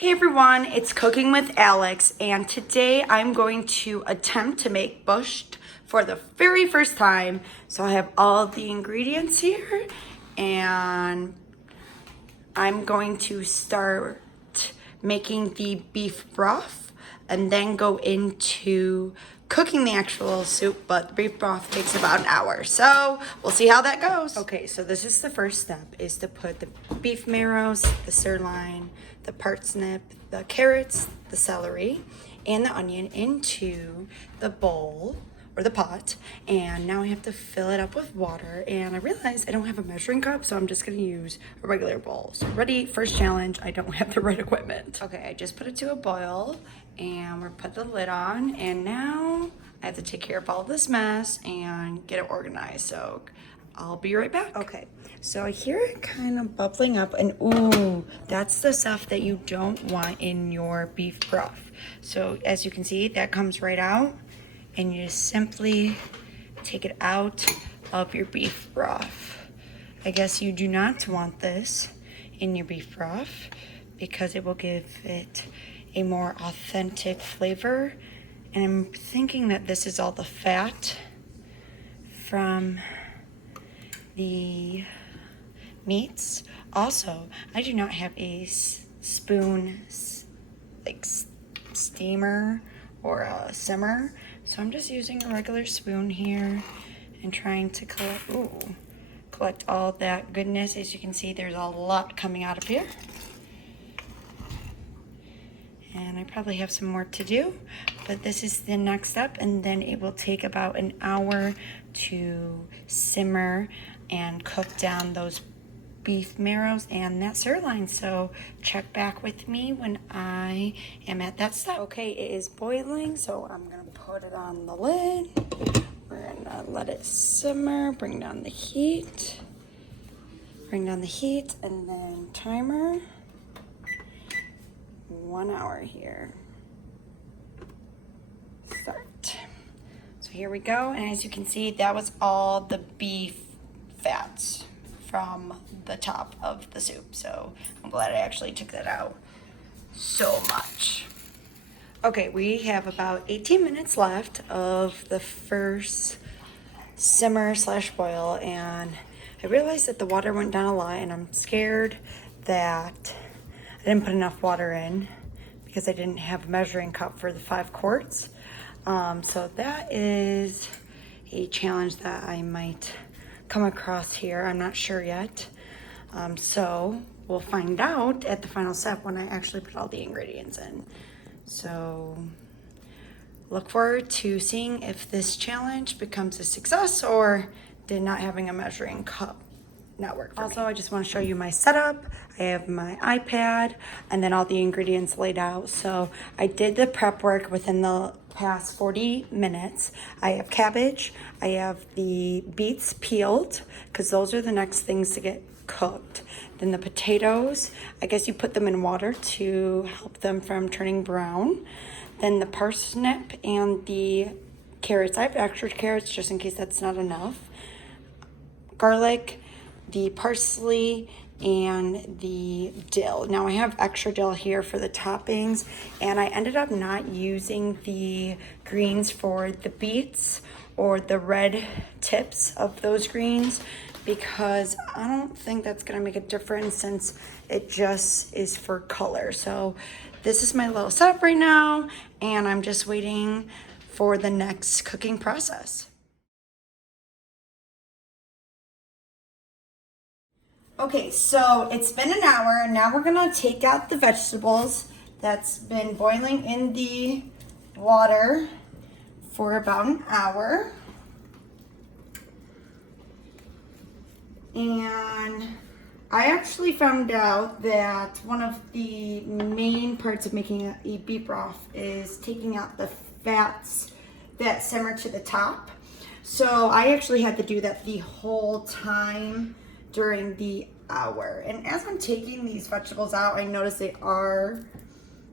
Hey everyone, it's Cooking with Alex, and today I'm going to attempt to make borscht for the very first time. So I have all the ingredients here, and I'm going to start making the beef broth and then go into cooking the actual soup, but the beef broth takes about an hour. So we'll see how that goes. Okay, so this is the first step, is to put the beef marrows, the sirloin, the parsnip, the carrots, the celery, and the onion into the bowl or the pot, and now I have to fill it up with water, and I realized I don't have a measuring cup, so I'm just gonna use a regular bowl. So ready, first challenge, I don't have the right equipment. Okay, I just put it to a boil, and we're put the lid on, and now I have to take care of all this mess and get it organized, so I'll be right back. Okay, so I hear it kind of bubbling up, and ooh, that's the stuff that you don't want in your beef broth. So as you can see, that comes right out, and you just simply take it out of your beef broth. I guess you do not want this in your beef broth because it will give it a more authentic flavor. And I'm thinking that this is all the fat from the meats. Also, I do not have a spoon, like steamer or a simmer, so I'm just using a regular spoon here and trying to collect all that goodness. As you can see, there's a lot coming out of here, and I probably have some more to do, but this is the next step, and then it will take about an hour to simmer and cook down those beef marrows and that sirloin. So check back with me when I am at that step. Okay, it is boiling, so I'm gonna put it on the lid. We're gonna let it simmer, bring down the heat, and then timer, 1 hour here. Start. So here we go, and as you can see, that was all the beef fats from the top of the soup. So I'm glad I actually took that out so much. Okay, we have about 18 minutes left of the first simmer / boil, and I realized that the water went down a lot, and I'm scared that I didn't put enough water in because I didn't have a measuring cup for the 5 quarts. So that is a challenge that I might come across here. I'm not sure yet. So we'll find out at the final step when I actually put all the ingredients in. So look forward to seeing if this challenge becomes a success or did not having a measuring cup not work for me. Also, I just want to show you my setup. I have my iPad and then all the ingredients laid out. So I did the prep work within the past 40 minutes. I have cabbage. I have the beets peeled because those are the next things to get cooked. Then the potatoes, I guess you put them in water to help them from turning brown. Then the parsnip and the carrots. I have extra carrots just in case that's not enough. Garlic, the parsley, and the dill. Now I have extra dill here for the toppings, and I ended up not using the greens for the beets or the red tips of those greens because I don't think that's gonna make a difference since it just is for color. So this is my little setup right now, and I'm just waiting for the next cooking process. Okay, so it's been an hour, and now we're gonna take out the vegetables that's been boiling in the water for about an hour. And I actually found out that one of the main parts of making a beef broth is taking out the fats that simmer to the top. So I actually had to do that the whole time during the hour. And as I'm taking these vegetables out, I notice they are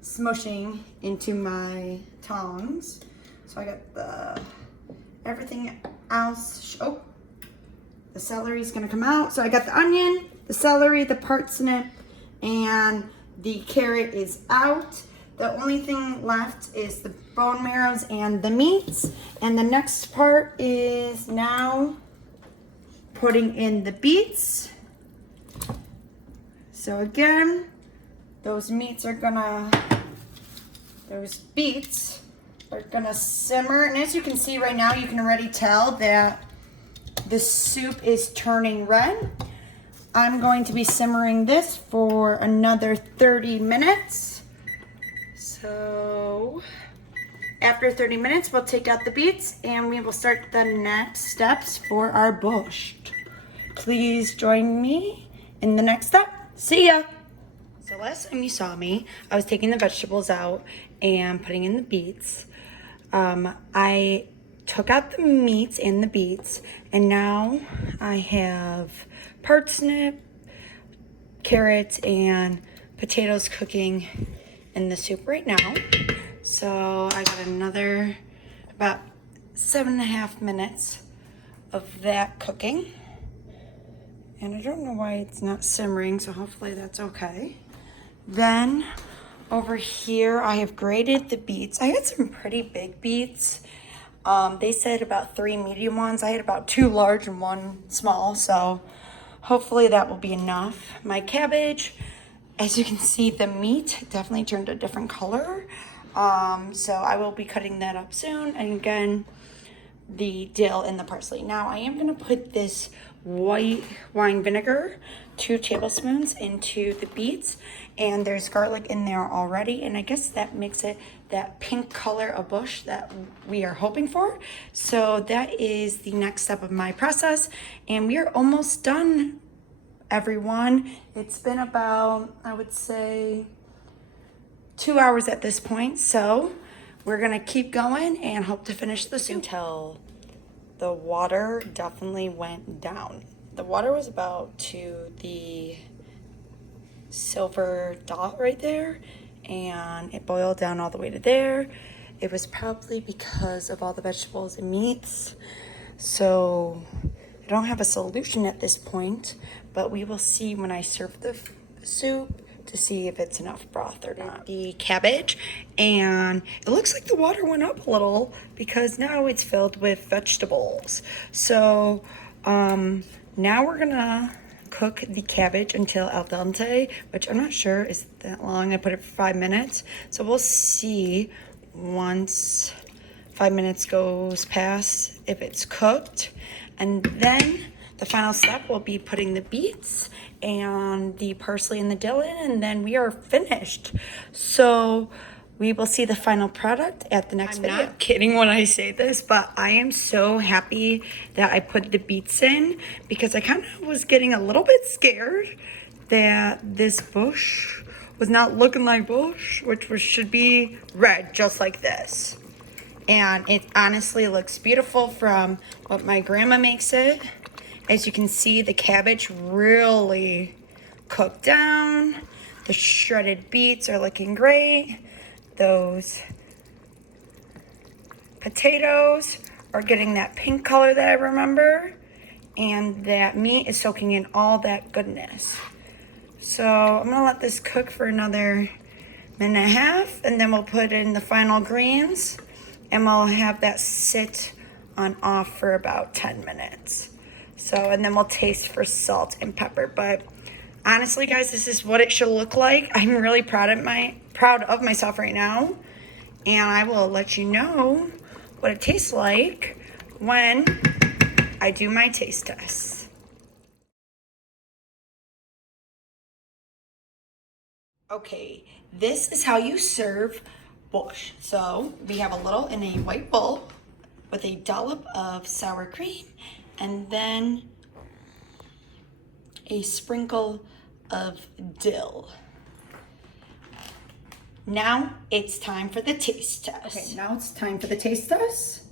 smushing into my tongs. So I got everything else. Oh, the celery is gonna come out. So I got the onion, the celery, the parsnip, and The carrot is out. The only thing left is the bone marrows and the meats. And the next part is now putting in the beets. So again, those beets are gonna simmer. And as you can see right now, you can already tell that the soup is turning red. I'm going to be simmering this for another 30 minutes. So after 30 minutes, we'll take out the beets and we will start the next steps for our borscht. Please join me in the next step. See ya. So last time you saw me, I was taking the vegetables out and putting in the beets. I took out the meats and the beets, and now I have parsnip, carrots, and potatoes cooking in the soup right now. So I got another about 7.5 minutes of that cooking. And I don't know why it's not simmering, so hopefully that's okay. Then over here, I have grated the beets. I had some pretty big beets. They said about 3 medium ones. I had about 2 large and 1 small, so hopefully that will be enough. My cabbage, as you can see, the meat definitely turned a different color. So I will be cutting that up soon. And again, the dill and the parsley. Now I am going to put this white wine vinegar, 2 tablespoons, into the beets, and there's garlic in there already, and I guess that makes it that pink color of bush that we are hoping for. So that is the next step of my process, and we are almost done, everyone. It's been about, I would say, 2 hours at this point, so we're gonna keep going and hope to finish the soup until the water definitely went down. The water was about to the silver dot right there, and it boiled down all the way to there. It was probably because of all the vegetables and meats. So I don't have a solution at this point, but we will see when I serve the soup to see if it's enough broth or not. The cabbage, and it looks like the water went up a little because now it's filled with vegetables. So now we're gonna cook the cabbage until al dente, which I'm not sure is that long. I put it for 5 minutes, so we'll see once 5 minutes goes past if it's cooked. And then the final step will be putting the beets and the parsley and the dill in, and then we are finished. So we will see the final product at the next video. I'm not kidding when I say this, but I am so happy that I put the beets in because I kind of was getting a little bit scared that this bush was not looking like bush, which should be red just like this. And it honestly looks beautiful from what my grandma makes it. As you can see, the cabbage really cooked down. The shredded beets are looking great. Those potatoes are getting that pink color that I remember. And that meat is soaking in all that goodness. So I'm gonna let this cook for another 1.5 minutes, and then we'll put in the final greens, and we'll have that sit on off for about 10 minutes. So, and then we'll taste for salt and pepper. But honestly, guys, this is what it should look like. I'm really proud of myself right now, and I will let you know what it tastes like when I do my taste test. Okay, this is how you serve borscht. So we have a little in a white bowl with a dollop of sour cream, and then a sprinkle of dill. Now it's time for the taste test. Okay, now it's time for the taste test.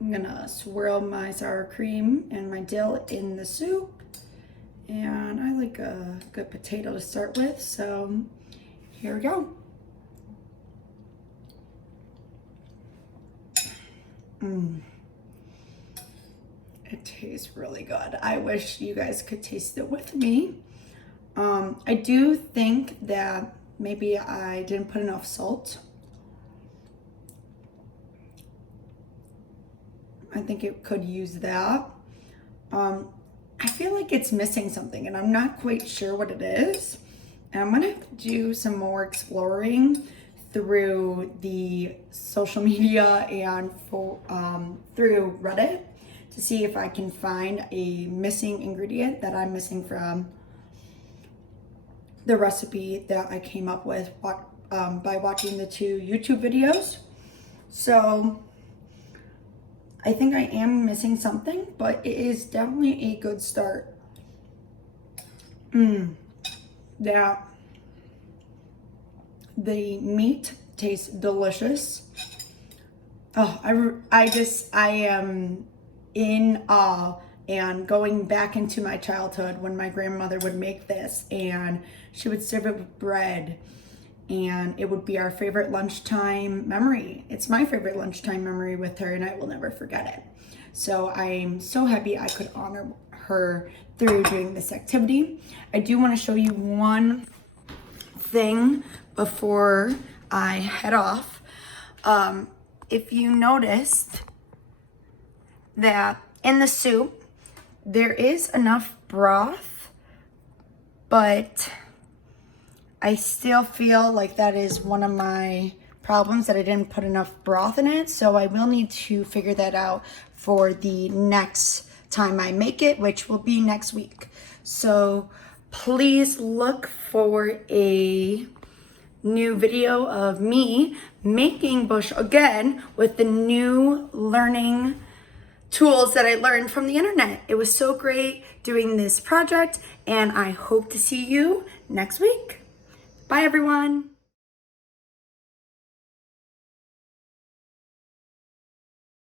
I'm gonna swirl my sour cream and my dill in the soup. And I like a good potato to start with, so here we go. It tastes really good. I wish you guys could taste it with me. I do think that maybe I didn't put enough salt. I think it could use that. I feel like it's missing something and I'm not quite sure what it is. And I'm gonna have to do some more exploring through the social media and through Reddit to see if I can find a missing ingredient that I'm missing from the recipe that I came up with by watching the 2 YouTube videos. So I think I am missing something, but it is definitely a good start. Yeah. The meat tastes delicious. Oh, I am in awe and going back into my childhood when my grandmother would make this and she would serve it with bread. And it would be our favorite lunchtime memory. It's my favorite lunchtime memory with her, and I will never forget it. So I'm so happy I could honor her through doing this activity. I do want to show you one thing before I head off. If you noticed that in the soup, there is enough broth, but I still feel like that is one of my problems, that I didn't put enough broth in it. So I will need to figure that out for the next time I make it, which will be next week. So please look for a new video of me making bush again with the new learning tools that I learned from the internet. It was so great doing this project, and I hope to see you next week. Bye, everyone.